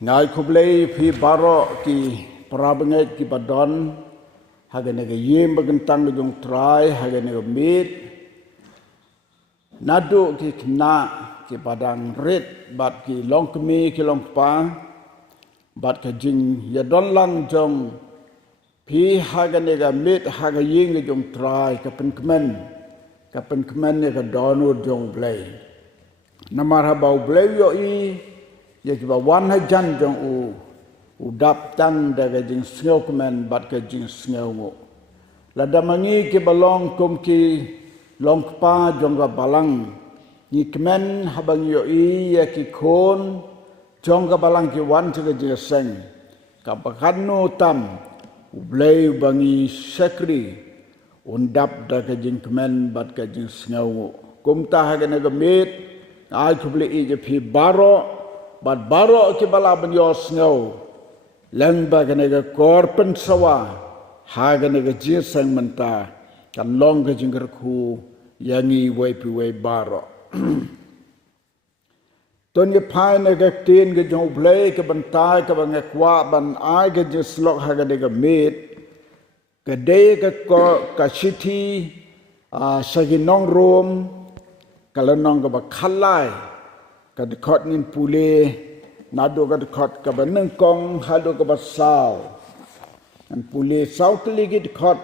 Ngai kublei phi baro ki parabangai ki badon hagane ga yem bagantang jong trai hagane ga mit nadu ki kna ki padang red bat ki long kemi ki long pa bat ka jing ya don lang jong phi hagane ga mit haga yeng jong trai ka pen kemen ne ka donu jong blai namar ha bau blai yo i ya ki ba wan ha jan jong u dap tang daga jing sngo kemen bat ka jing sngo ngo la damangi ki balong kum ki long pa jong ga balang ni kemen habang yo i ya ki kon jong ga balang ki wan ga jing seng ka bakano tam blai bangi sekri undap daga jing kemen bat ka jing sngo ngo kum ta ha ga na ga mit ai kubli i je phi baro bat baro ki bala ban yo sngo lang ba ga na ga kor pen sawa ha ga na ga ji sang menta kan long ga jing khu yangi wei pi wei baro ton ye phai na ga tin ga jong blai ka ban tai ka ban kwa ban ai ga je slok ha ga na ga mit ka de ka ko ka city saginong room kalanong ka ba khalai ka dikot ngin pule nado ka dikot ka ba nengkong hado ka ba sao an pule sao tli dikot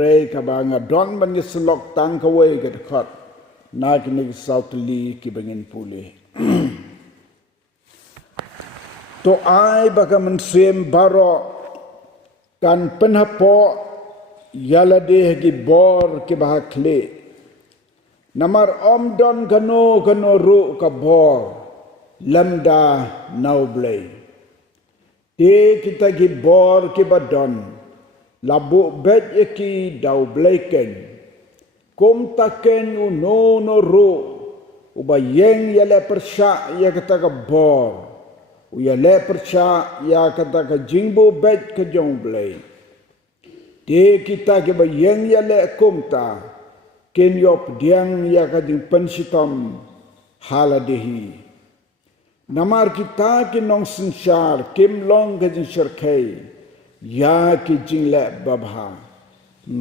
re ka ba nga don ban ni slok tang ka we ka dikot na ki ni sao tli ki bangin pule to ai ba ka man sem baro kan penhapo yala de gi bor ki ba kle namar omdon kano ru ka bor lamda naublay te kita gi bor ki badon labu bet ki daublay ken kum taken no ru uba yeng yale persya ya kata ka bor u yale persya ya kata ka jingbo bet ka jongblay te kita gi ba yeng yale kum ta ken yop diang ya ka jing pensitom haladehi namar kita ki nong sensar kim long ka jing serkai ya ki jing le babha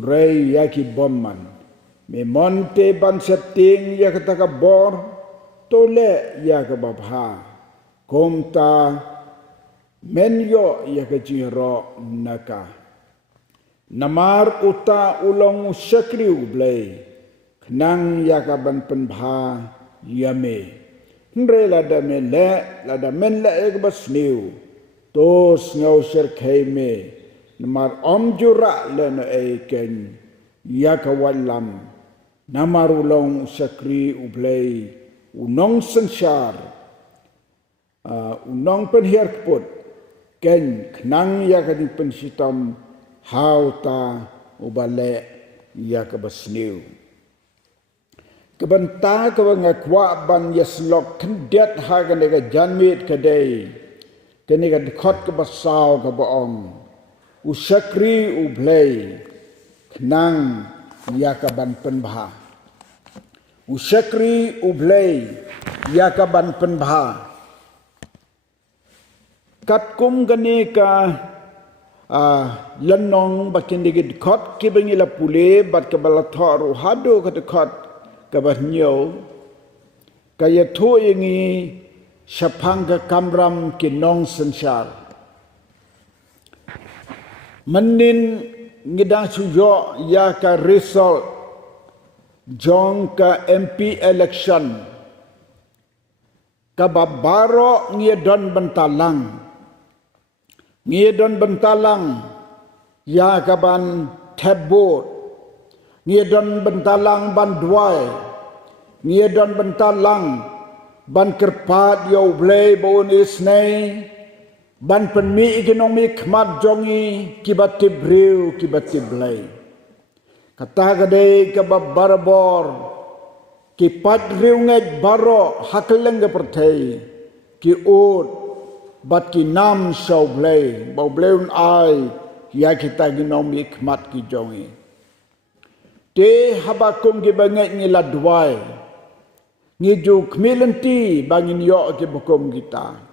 rei ya ki bomman me monte ban setting ya kata ka bor tole ya ka babha komta menyo ya ka jing ro naka namar uta ulong sekri ublay Kenang ya kaban penbha yame Nre lada men le ek bas niu Tos ngau ser me Namar om jura le no eken Ya kawalam Namar ulong sakri ublay Unong sensar Unong penhiar keput Ken kenang ya kading pensitam Hauta ubale ya kabas niu Kebanta kebangakwa ban yaslok kendet haga nega janmit kadai keniga dikot kebasau kebaong usakri ublay kenang yakaban penbha usakri ublay yakaban penbha katkum ganika lanong bakin digit dikot kibangila pule bat kebalatharu hado kadikot kabanyo kaya tu ingi sapangga kamram kinong sensar menin ngidang suyo ya ka result jong ka MP election kababaro ngidon bentalang ya kaban tabot ngidon bentalang ban duai ngidon bentalang ban kerpat yo blay bon isnay ban penmi economi khmat jongi kibati blay kata gade kababarbor kipat riungej baro hakleng ga perthai ki ut bat ki nam shaw blay bau blay un ai ya kita economi khmat ki jongi te habakum gi bangai ni ladwai Ngiju kemilenti bangin yok ke bukum kita.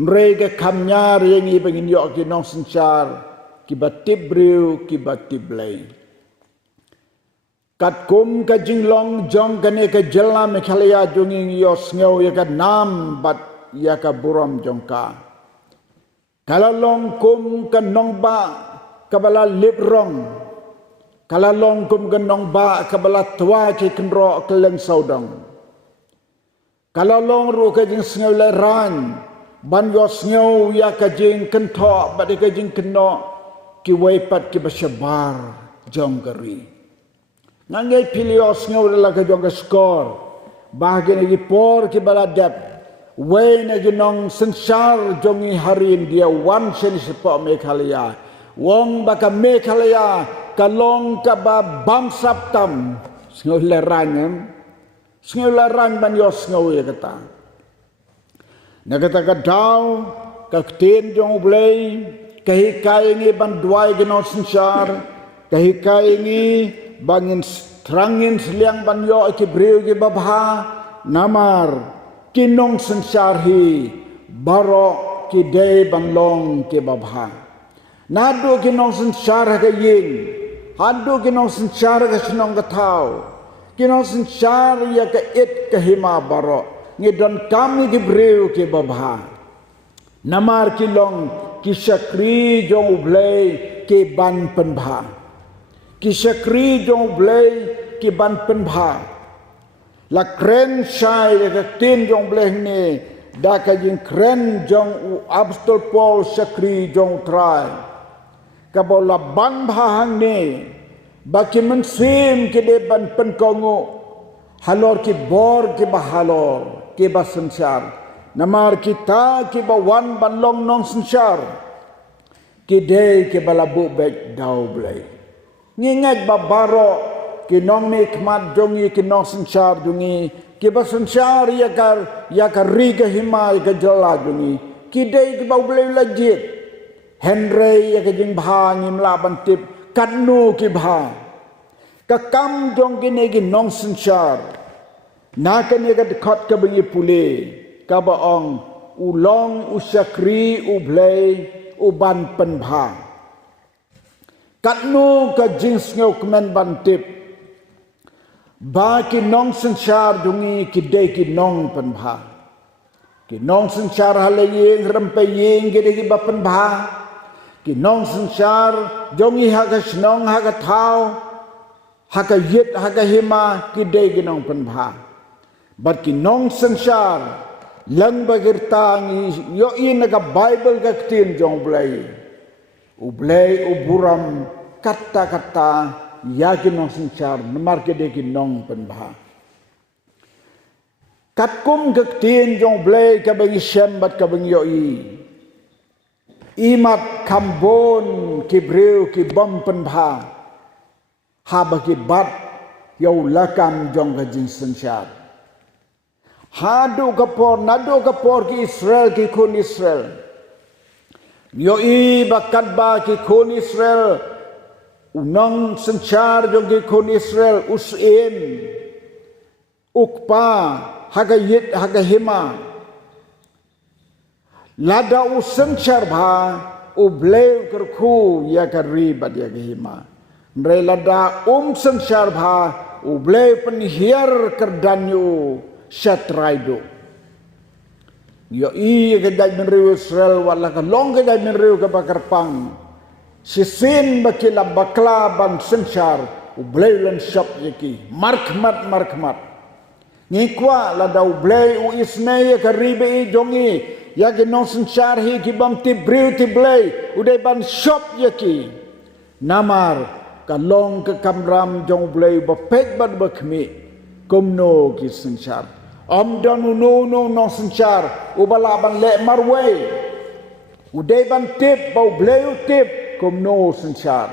Mereka kamnyar yang i bangin yok ke nong sencar, ki batib riu, ki batib lay. Kat kum ka jinglong jong kane ka jela mekhalaya jonging yos ngau ya ka nam bat ya ka buram jongka. Kalau long kum ka nong ba kabala librong. Kalau long kum ka nong ba kabala tua ki kenro keleng saudang. Kalau long ru ka jing ngau le ran ban yos ngau ya ka jing kento bat ka jing keno ki waipat ki basyabar jong gari. Nangai pilios ngau la ka jong skor bahagian lagi por ki baladap wei na ginong sensar jongi harin dia wan sen sepo Mekhalaya wong baka Mekhalaya kalong ka ba bangsap tam ngau leranyam ngau lerang ban yos ngau ya kata na kata ka daw ka tin jong blei kahikai ni ban duai ginong sensar kahikai ni bangin trangin seliang banyo ki breu ki babha namar kinong sensarhi baro ki dei banglong ki babha nado kinong sensar ka yin hado kinong sensar ka sinong katau kinong sensar ya ka it ka hima baro ngidon kami ki breu ki babha namar kilong ki sakri jong ublei ki ban penbha ki sakri jong blei ki ban penbha la kren sai ka tin jong blei ni da ka jing kren jong apostol Paul sakri jong trai ka bola ban bhang ni ba ki mensim ki de ban pen kongu halor ki bor ki bahalor ki ba sensar namar kita ki ba wan ban long nong sensar ki de ki balabu bek dau blei ngingat babaro kinong ni kmat jongi kinong sensar jongi ki ba sensar ya ka riga hima ka jala jongi ki dei ki ba blei lajit henry ya ka jing bha ngim la ban tip kanu ki bha ka kam jong ki ne ki nong sensar na ka ne ka khot ka bi pule ka ba ong ulong usakri ublei uban penbha katnu ka jings ngau kemen bantip ba ki nong sensar dungi ki de ki nong penbha ki nong sensar halayeng rempe yeng ki de ki ba penbha ki nong sensar jongi ha ka snong ha ka thau ha ka yit ha ka hima ki de ki nong penbha bat ki nong sensar lang bagirta ngi yo in ka bible ka tin jong blai ublei uburam kata-kata yakin nong sensar namar ke de nong penbha katkum gaktin jong blei ka bagi syambat ka bagi yoi imat kambon ki breu ki bom penbha ha bagi bat yau lakam jong ka jing sensar hadu kapor nadu kapor ki Israel ki kun Israel yoi bakat ba ki kun Israel unang sensar jong ki kun Israel usin ukpa haga yit haga hima lada usensar bha ubleu kerku ya kari bad ya hima mre lada sensar bha ubleu penhiar kerdanyu satraido yo i kedai menriu Israel wala ka long kedai menriu ka bakarpang sisin bakila bakla ban sensar ublei len shop yaki markmat ngikwa la dau blei u ismei ka ribe i jongi ya ke non sensar hi ki bam ti breu ti blei udai ban shop yaki namar ka long ka kamram jong blei ba pek ban ba khmi komno ki sensar am dan no non sensar ubala ban le marwe udai ban tip ba blei tip komno sensar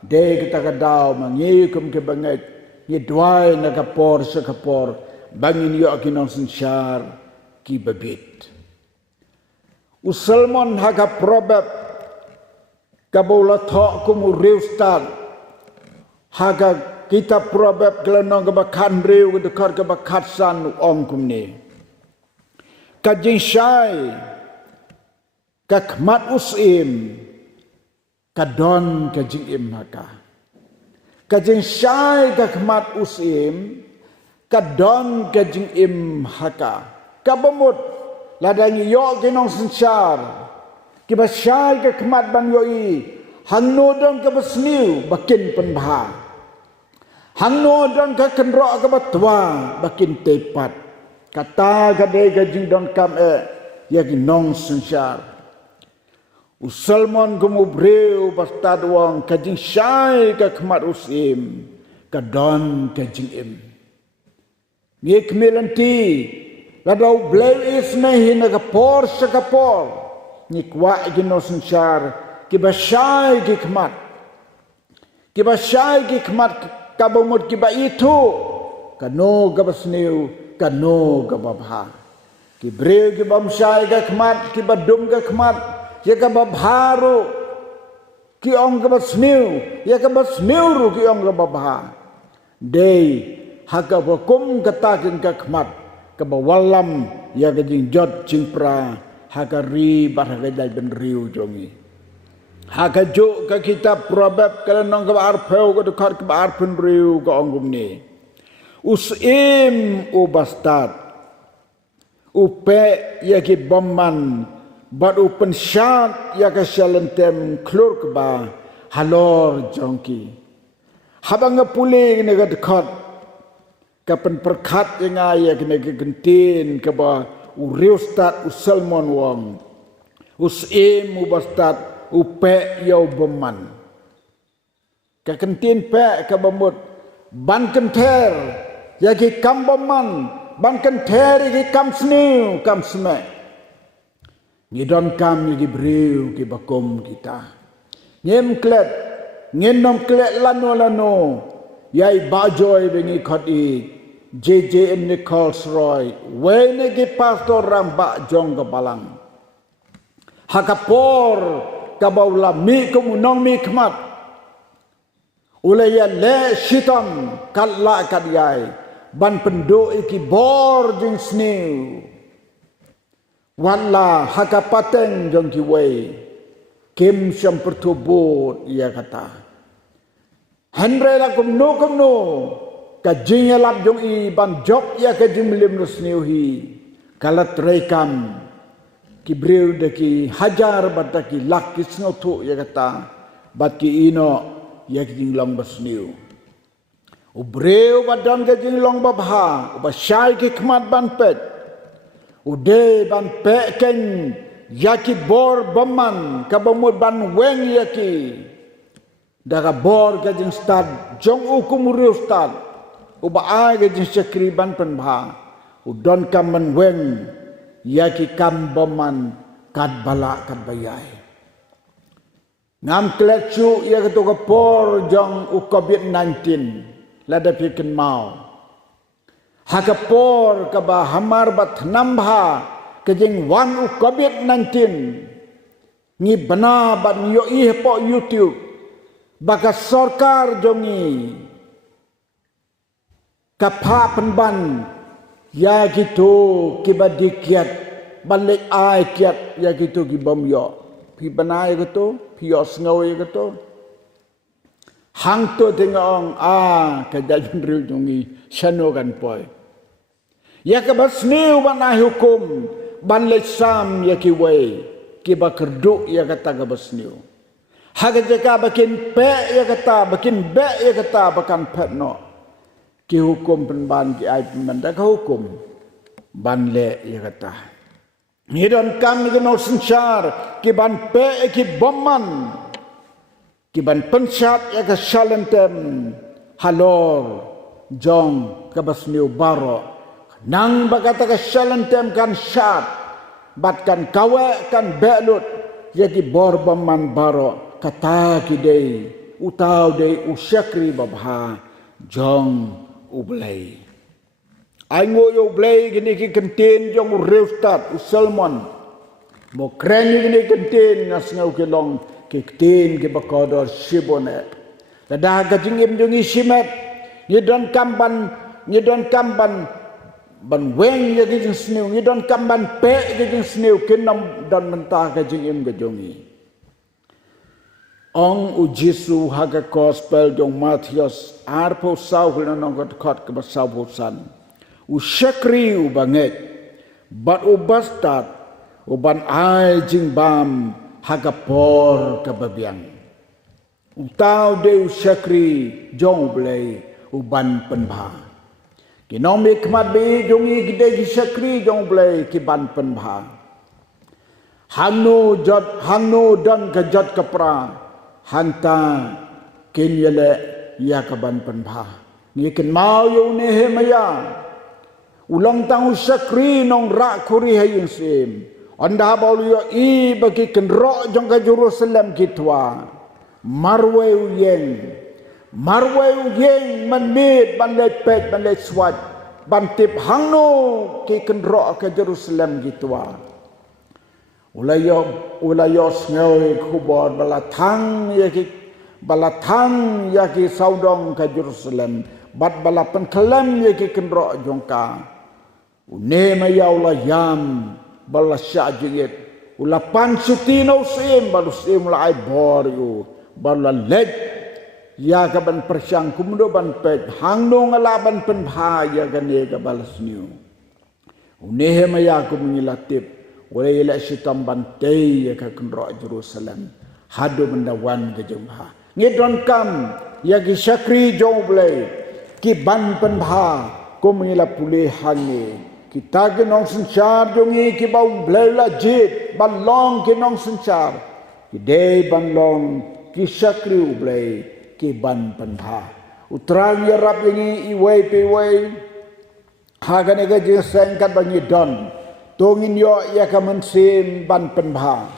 de kita kadau mangi kum ke banget ni dwai na kapor sa kapor bangin yo kinong sensar ki babit usalmon haga probab kabola tho kum reustan haga kita probab kelenong kebakan riu kedekar kebakatsan ong kumni. Kajing syai kakmat usim kadon kajing im haka. Kajing syai kakmat usim kadon kajing im haka. Kabamut ladang yok kinong sensar. Kiba syai kakmat ban yoi hang nodon kabasniu bakin penbah. Hang nodon kakenrok kabatwa bakin tepat. Kata kadai kajing don kam ya kinong sensar. Usalmon kumubreu bastad wong kajing syai kakmat usim kadon kajing im. Ngik milanti ladau bleu ismehi nakapor sakapor nikwa gino sensar kibasyai kikmat kabumut kiba itu kano gabasniu kano gababha kibreu kibamsyai kikmat kibadum kikmat ya kababharu kiong gabasniu ya kabasniu kiong gababha day haka wakum katakin kakmat kabawalam ya kajing jod cimpra haka ri barhagai ben riu jongi haka jo ka kitab probab kalenong ka arpeu ka dekar ka arpen riu ka onggum ni usim ubastad upe ya ki bomman bad upen syat ya ka syalentem klur ka ba halor jongki habang ngapuling ni ka dekar kapan perkat yang ayah kena gentin kaba uriustat usalmon wong usim ubastat upe yau beman kakentin pe kabamut ban kenter yagi kam beman ban kenter yagi kam sniu kam sme ngidon kam yagi briu ki bakom kita ngem klet ngenom klet lano yai bajoy bengi khoti JJ Nichols Roy wene gi pastor ramba jong gabalang hakapor kabaula mi kumunong mi khmat ulaya le shitam kalla kadyai ban pendo iki bor jing sniu wala hakapateng jong ki wei kim syam pertubut ia kata Henry la kumno kajing lap jong i ban job ya kajing milim rusniu hi kalat rekam kibreu de ki hajar bataki lak kisno tu ya kata bat ki ino ya kajing long basniu ubreu badan kajing long babha ubasyai ki khmat ban pet ude ban pe ken yaki bor baman kabamut ban weng yaki daga bor kajing stad jong ukum uriu stad uba ai kajing syakriban penbha udon kamen weng yaki kam baman kad bala kad bayai ngam klechu ya ketu kapor jong u COVID-19 lada piken mau hakapor kaba hamar bat nambha kajing wan u COVID-19 ngi bana bat yo ih po YouTube baka sarkar jongi kapha penban ya gitu kibadikiat balik ai kiat ya gitu kibom yo pi banai gitu pi os ngoi gitu hang to dengong kadajun riu jongi sanogan poi ya kabasniu banai hukum ban lesam ya kiwei kibakerdu ya kata kabasniu haga jeka bakin pe ya kata bakin be ya kata bakan pet no ki hukum penban ki ai pendak hukum ban le ya kata ngidon kam ni no sensar ki ban pe ki bomman ki ban pensat ya ka shalentem halor jong kabasniu baro nang bagata ka shalentem kan syat bat kan kawe kan belut ya ki bor bomman baro kata ki dei utau dei usyakri babha jong ublay aingo yo blay gini ki kentin jong reustat usalmon mo kren gini kentin ngas ngau ke long ki kentin ki bakodor shibone tada gajing im jongi shimet ngidon kamban ban weng ya gijing sniu ngidon kamban pe gijing sniu kinam dan mentah gijing im gajongi ong u Jesu haga gospel jong Matius arpo sau nong kot ke basau bosan u syakri u banget bat u bastard u ban ai jing bam haga por ke babiang u tau de u syakri jong blai u ban penbha kinong mi kmat bi jongi gide gi syakri jong blai ki ban penbha hangno dan ke jot ke pra hanta kenyele ya ke ban penbha ni ken mau yo ne he maya ulang tang syakri nong rak kuri hayung sim anda baulu yo I bagi ken ro jong ke Jerusalem kitwa marwe uyeng manit ban let pet ban let swat ban tip hangno ki ken ro ke Jerusalem kitwa ulayo sngoy kubor balatang ya ki saudong ke Jerusalem bat balapan kelem ya ki ken ro jongka une mayau la yam bala syajit ulapan sutino sim balu sim la ai bor yu bala let ya ka ban persyang kumdo ban pet hangno ngala ban penbha ya gane ka balas niu une maya ku mengilatip wala ila sitam bantai ya ka kenro Jerusalem hadu mendawan ke jembha ngidon kam ya ki syakri joblay ki ban penbha ku mengilap pulih hangi kita ke nong sencar jongi ki bau blela jit ban long ki nong sencar ki de ban long ki syakri ublay ki ban penbha utrang ya rap ini iway piway hagan ega jeng kat bangi don tongin yo ya ka mensim ban penbha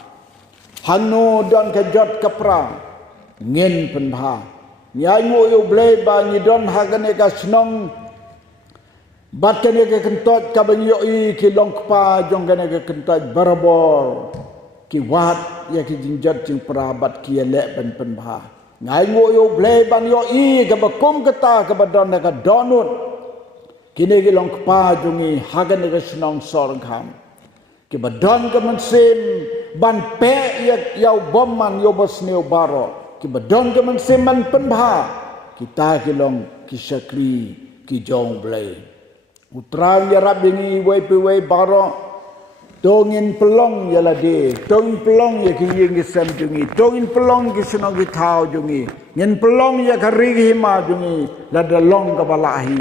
hanu don ka jot ka pra ngin penbha nyai mo yo blay bangi don hagan ega snong bat kan ega kentot ka bangi yo I ki long kpa jong kan ega kentot barabor ki wat ya ki jinjat jing pra bat ki lek ban penbha ngai ngo yo blay ban yo I ka bakum kata ka badon ka donut kini ki long kpa jungi hagan ka snong sor kham ki badon ka mensim ban pe ya bomman yo bosneo baro ki badon ka mensim ban penbha kita ki long ki syakri ki jong blay utrang ya rab ini wei baro tongin pelong ya lade tongin pelong ya ki yeng ki sam jungi tongin pelong ki snong ki thau jungi ngin pelong ya ka ri hima jungi lada long ka balahi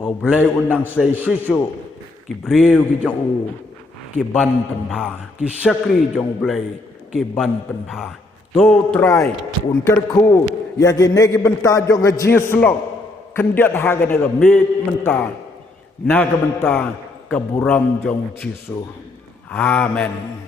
bau blay unang say sisu ki breu ki jong ki ban penbha ki syakri jong blay ki ban penbha to try un kerku ya ki negi benta jong ga jislok kendiat haga ne mit menta na ka benta ka buram jong Jesu amen.